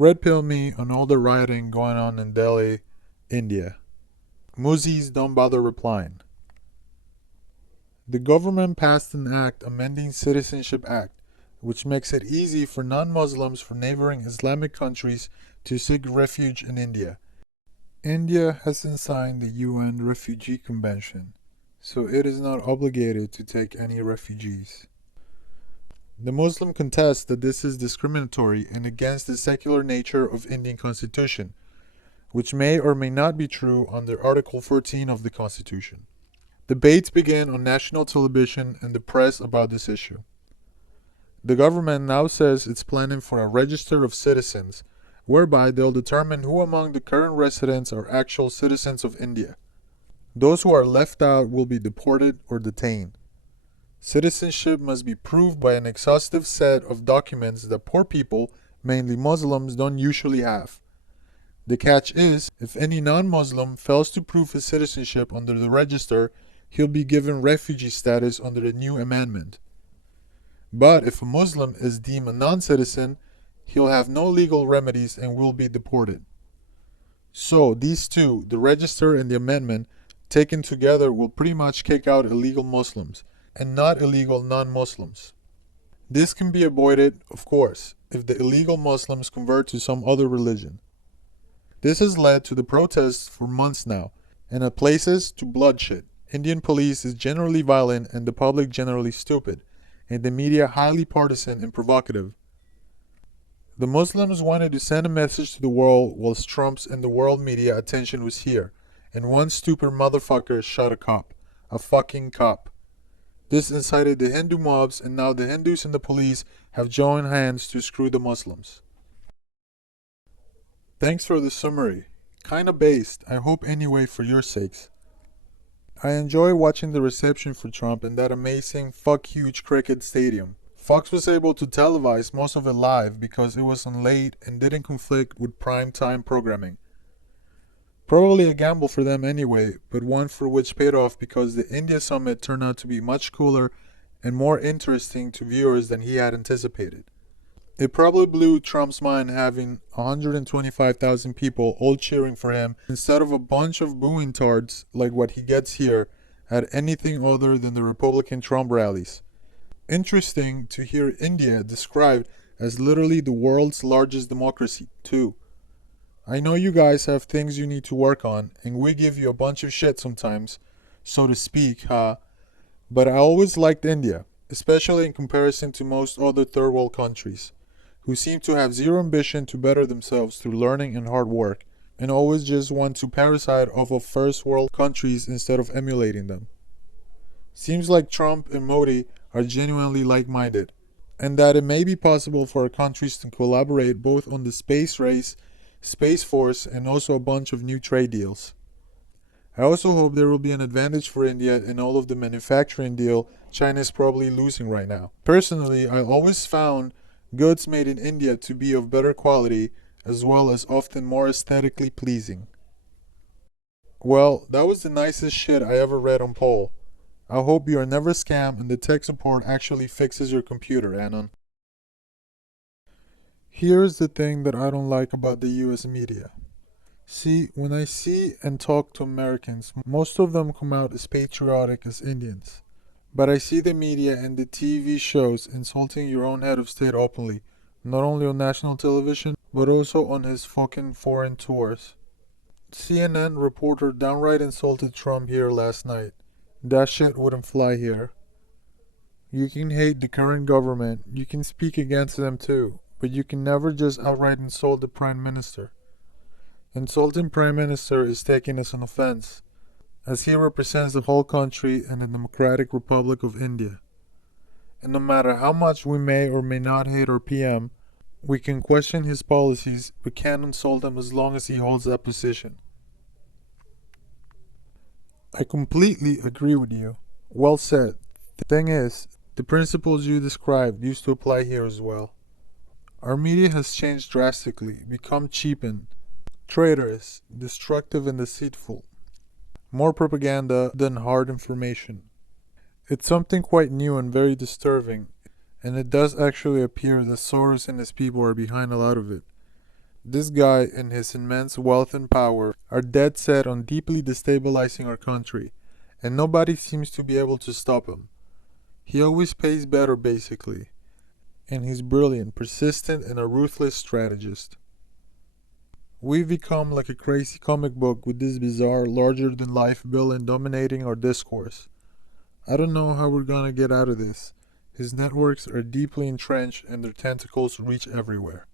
Red pill me on all the rioting going on in Delhi, India. Muzis don't bother replying. The government passed an act amending Citizenship Act, which makes it easy for non-Muslims from neighboring Islamic countries to seek refuge in India. India hasn't signed the UN Refugee Convention, so it is not obligated to take any refugees. The Muslim contests that this is discriminatory and against the secular nature of Indian constitution, which may or may not be true under Article 14 of the Constitution. Debates began on national television and the press about this issue. The government now says it's planning for a register of citizens, whereby they'll determine who among the current residents are actual citizens of India. Those who are left out will be deported or detained. Citizenship must be proved by an exhaustive set of documents that poor people, mainly Muslims, don't usually have. The catch is, if any non-Muslim fails to prove his citizenship under the register, he'll be given refugee status under the new amendment. But if a Muslim is deemed a non-citizen, he'll have no legal remedies and will be deported. So these two, the register and the amendment, taken together will pretty much kick out illegal Muslims and not illegal non-Muslims. This can be avoided, of course, if the illegal Muslims convert to some other religion. This has led to the protests for months now, and at places to bloodshed. Indian police is generally violent and the public generally stupid, and the media highly partisan and provocative. The Muslims wanted to send a message to the world whilst Trump's and the world media attention was here, and one stupid motherfucker shot a cop. A fucking cop. This incited the Hindu mobs, and now the Hindus and the police have joined hands to screw the Muslims. Thanks for the summary. Kinda based, I hope anyway for your sakes. I enjoy watching the reception for Trump in that amazing fuck huge cricket stadium. Fox was able to televise most of it live because it was on late and didn't conflict with prime time programming. Probably a gamble for them anyway, but one for which paid off because the India summit turned out to be much cooler and more interesting to viewers than he had anticipated. It probably blew Trump's mind having 125,000 people all cheering for him instead of a bunch of booing tards like what he gets here at anything other than the Republican Trump rallies. Interesting to hear India described as literally the world's largest democracy, too. I know you guys have things you need to work on, and we give you a bunch of shit sometimes, so to speak, huh? But I always liked India, especially in comparison to most other third world countries, who seem to have zero ambition to better themselves through learning and hard work, and always just want to parasite off of first world countries instead of emulating them. Seems like Trump and Modi are genuinely like-minded, and that it may be possible for our countries to collaborate both on the space race, Space Force, and also a bunch of new trade deals. I also hope there will be an advantage for India in all of the manufacturing deal China is probably losing right now. Personally, I always found goods made in India to be of better quality as well as often more aesthetically pleasing. Well, that was the nicest shit I ever read on Poll. I hope you are never scammed and the tech support actually fixes your computer, Anon. Here's the thing that I don't like about the US media. See, when I see and talk to Americans, most of them come out as patriotic as Indians. But I see the media and the TV shows insulting your own head of state openly, not only on national television, but also on his fucking foreign tours. CNN reporter downright insulted Trump here last night. That shit wouldn't fly here. You can hate the current government, you can speak against them too, but you can never just outright insult the Prime Minister. Insulting Prime Minister is taken as an offense, as he represents the whole country and the Democratic Republic of India. And no matter how much we may or may not hate our PM, we can question his policies but can't insult him as long as he holds that position. I completely agree with you. Well said. The thing is, the principles you described used to apply here as well. Our media has changed drastically, become cheapened, traitorous, destructive and deceitful. More propaganda than hard information. It's something quite new and very disturbing, and it does actually appear that Soros and his people are behind a lot of it. This guy and his immense wealth and power are dead set on deeply destabilizing our country, and nobody seems to be able to stop him. He always pays better, basically, and he's brilliant, persistent, and a ruthless strategist. We've become like a crazy comic book with this bizarre, larger-than-life villain dominating our discourse. I don't know how we're gonna get out of this. His networks are deeply entrenched and their tentacles reach everywhere.